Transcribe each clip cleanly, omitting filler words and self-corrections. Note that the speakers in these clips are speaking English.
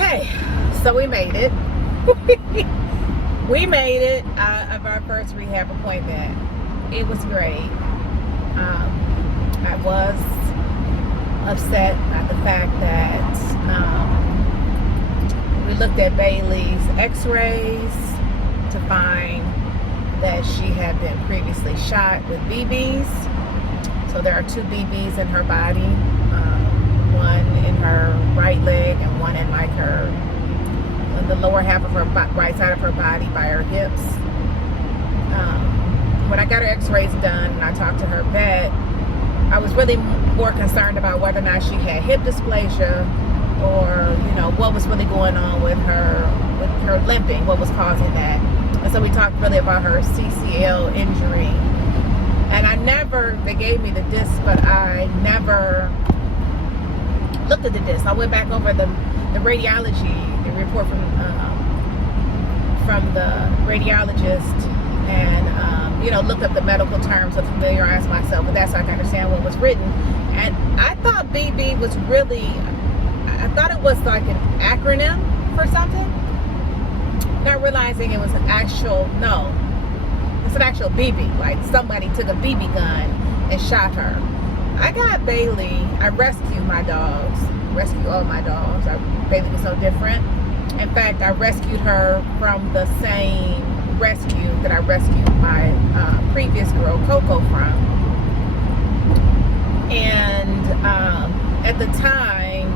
Okay, so we made it. We made it out of our first rehab appointment. It was great. I was upset at the fact that we looked at Bailey's x-rays to find that she had been previously shot with BBs. So there are 2 BBs in her body, one in her right leg and one in like in the lower half of her right side of her body by her hips. When I got her x-rays done and I talked to her vet, I was really more concerned about whether or not she had hip dysplasia or, what was really going on with her limping, what was causing that. And so we talked really about her CCL injury. And they gave me the disc, but I never looked at the disc. I went back over the radiology, the report from the radiologist, and looked up the medical terms to familiarize myself with that so I could understand what was written. And I thought BB was I thought it was like an acronym for something, not realizing it was it's an actual BB, like somebody took a BB gun and shot her. I got Bailey, I rescued my dogs, rescued all my dogs. Bailey was so different. In fact, I rescued her from the same rescue that I rescued my previous girl, Coco, from. And at the time,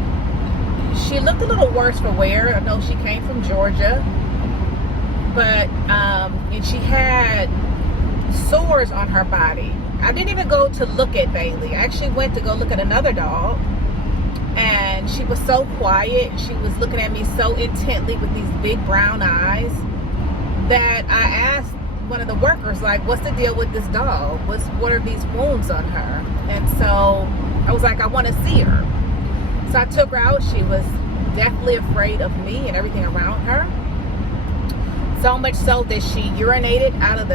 she looked a little worse for wear. I know she came from Georgia, but and she had sores on her body. I didn't even go to look at Bailey. I actually went to go look at another dog, and she was so quiet. She was looking at me so intently with these big brown eyes that I asked one of the workers, like, what's the deal with this dog? What are these wounds on her? And so I was like, I want to see her. So I took her out. She was definitely afraid of me and everything around her. So much so that she urinated out of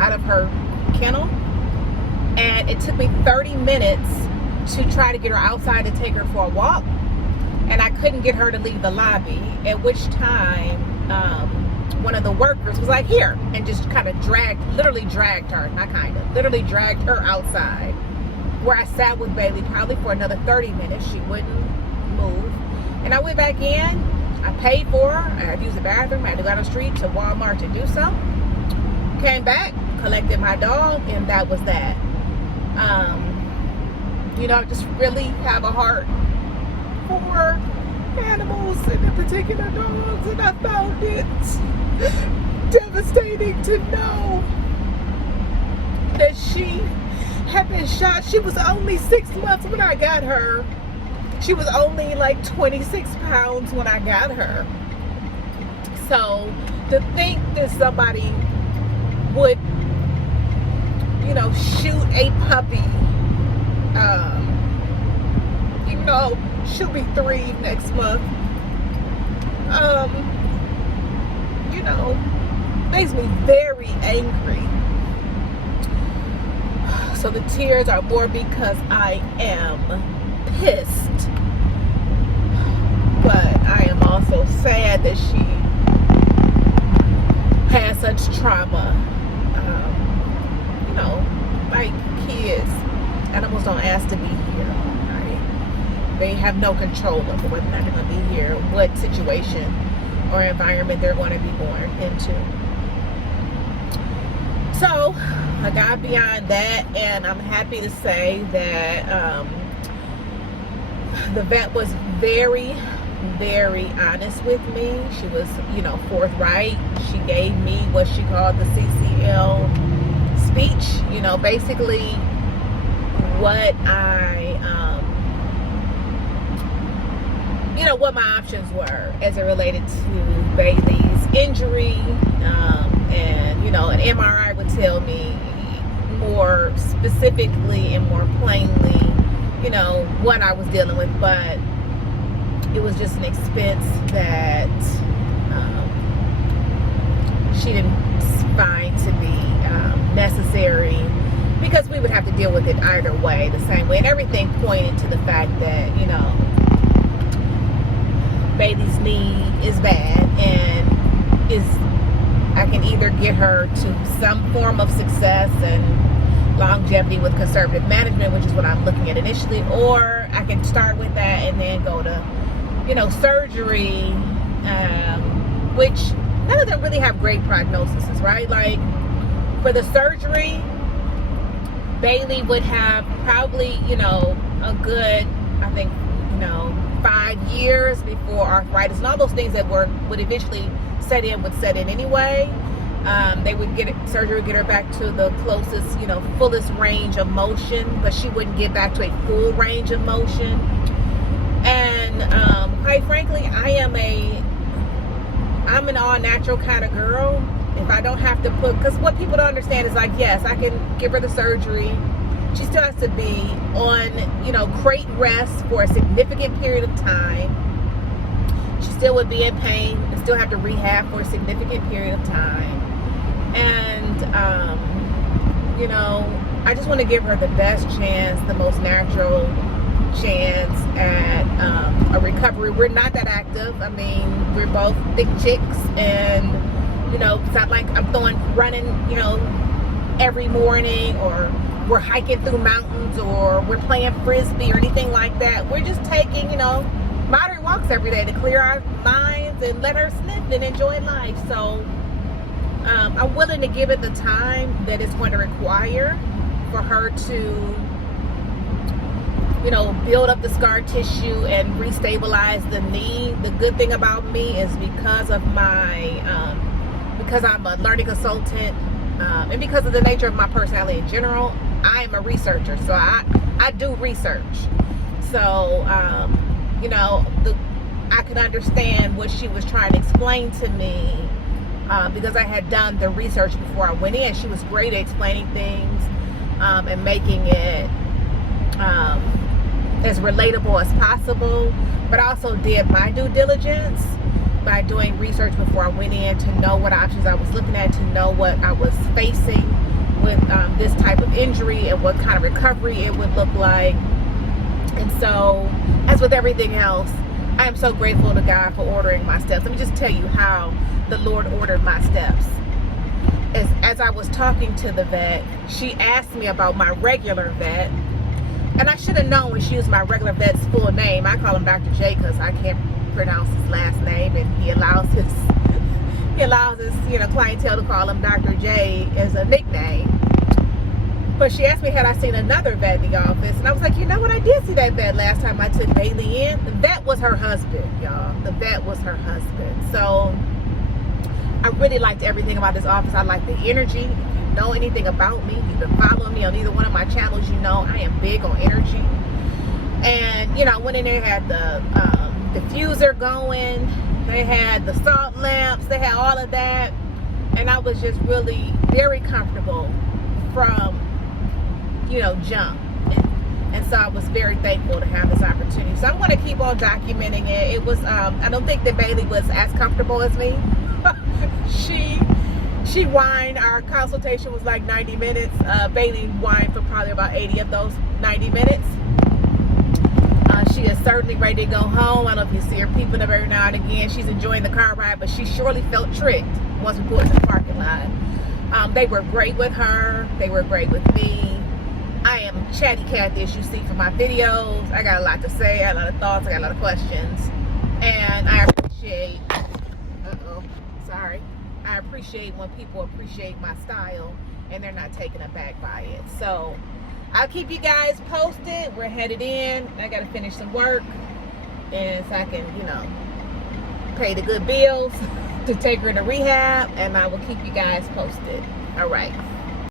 out of her kennel. And it took me 30 minutes to try to get her outside to take her for a walk. And I couldn't get her to leave the lobby, at which time one of the workers was like, here, and just kind of literally dragged her outside, where I sat with Bailey probably for another 30 minutes. She wouldn't move. And I went back in, I paid for her, I had to use the bathroom, I had to go down the street to Walmart to do so. Came back, collected my dog, and that was that. I just really have a heart for animals, and in particular dogs, and I found it devastating to know that she had been shot. She was only 6 months when I got her. She was only like 26 pounds when I got her. So to think that somebody would, shoot a puppy, she'll be 3 next month, makes me very angry. So the tears are more because I am pissed, but I am also sad that she has such trauma. Like kids, animals don't ask to be here, right? They have no control over whether or not they're going to be here, what situation or environment they're going to be born into. So I got beyond that, and I'm happy to say that the vet was very, very honest with me. She was, forthright. She gave me what she called the CCL speech, basically what what my options were as it related to Bailey's injury, and an MRI would tell me more specifically and more plainly, what I was dealing with, but it was just an expense that she didn't find to be necessary, because we would have to deal with it either way, the same way, and everything pointed to the fact that Bailey's knee is bad, and I can either get her to some form of success and longevity with conservative management, which is what I'm looking at initially, or I can start with that and then go to, surgery, which none of them really have great prognoses, right? Like for the surgery, Bailey would have probably, a good, I think, 5 years before arthritis and all those things that would eventually set in anyway. They would surgery would get her back to the closest, fullest range of motion, but she wouldn't get back to a full range of motion. And quite frankly, I'm an all natural kind of girl. If I don't have to because what people don't understand is like, yes, I can give her the surgery. She still has to be on, crate rest for a significant period of time. She still would be in pain and still have to rehab for a significant period of time. And, I just want to give her the best chance, the most natural chance at a recovery. We're not that active. I mean, we're both thick chicks, and, it's not like I'm running, every morning, or we're hiking through mountains, or we're playing frisbee or anything like that. We're just taking, moderate walks every day to clear our minds and let her sniff and enjoy life. So I'm willing to give it the time that it's going to require for her to, build up the scar tissue and restabilize the knee. The good thing about me is because I'm a learning consultant, and because of the nature of my personality in general, I am a researcher. So I do research. So, I could understand what she was trying to explain to me, because I had done the research before I went in. She was great at explaining things, and making it as relatable as possible, but I also did my due diligence by doing research before I went in to know what options I was looking at, to know what I was facing with this type of injury and what kind of recovery it would look like. And so, as with everything else, I am so grateful to God for ordering my steps. Let me just tell you how the Lord ordered my steps. As I was talking to the vet, she asked me about my regular vet, and I should have known when she used my regular vet's full name. I call him Dr. J because I can't pronounce his last name, and he allows his clientele to call him Dr. J as a nickname. But she asked me had I seen another vet in the office, and I was like, you know what, I did see that vet last time I took Bailey in. The vet was her husband, y'all. The vet was her husband. So I really liked everything about this office. I like the energy. If you know anything about me, you've been following me on either one of my channels, I am big on energy. And I went in there, had the diffuser going, they had the salt lamps, they had all of that, and I was just really very comfortable from jump. And so I was very thankful to have this opportunity. So I'm going to keep on documenting it. It was I don't think that Bailey was as comfortable as me. She whined. Our consultation was like 90 minutes. Bailey whined for probably about 80 of those 90 minutes. She is certainly ready to go home. I don't know if you see her peeping up every now and again. She's enjoying the car ride, but she surely felt tricked once we pulled into the parking lot. They were great with her. They were great with me. I am chatty Cathy, as you see from my videos. I got a lot to say. I got a lot of thoughts. I got a lot of questions. And I appreciate, I appreciate when people appreciate my style and they're not taken aback by it. So I'll keep you guys posted. We're headed in. I got to finish some work, and so I can, pay the good bills to take her to rehab, and I will keep you guys posted. All right.